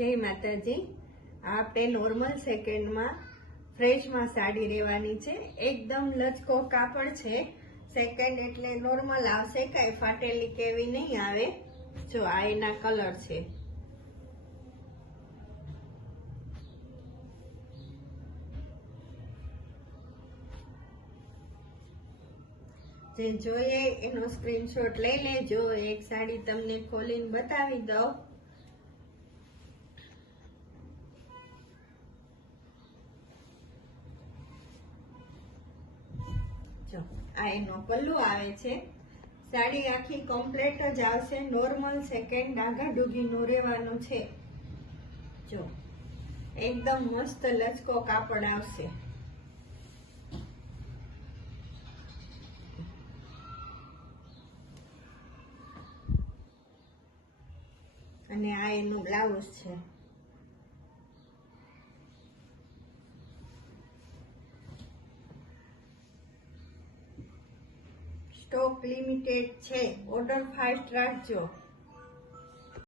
જય માતાજી। આપણે નોર્મલ સેકન્ડમાં ફ્રેશમાં સાડી રહેવાની છે। એકદમ લચકો કાપડ છે। સેકન્ડ એટલે નોર્મલ આવશે, કાંઈ ફાટેલી કેવી નહીં આવે। જો આ એના કલર છે। જે જોઈએ એનો સ્ક્રીનશોટ લઈ લેજો। એક સાડી તમને ખોલીને બતાવી દઉં। જો આ એનો પલ્લુ આવે છે। સાડી આખી કમ્પ્લીટ જ આવશે। નોર્મલ સેકન્ડ ડાઘા ડૂઘીનું રહેવાનું છે। જો એકદમ મસ્ત લચકો કાપડ આવશે। અને આ એનું બ્લાઉઝ છે। સ્ટોક લિમિટેડ છે, ઓર્ડર ફાસ્ટ રાખજો।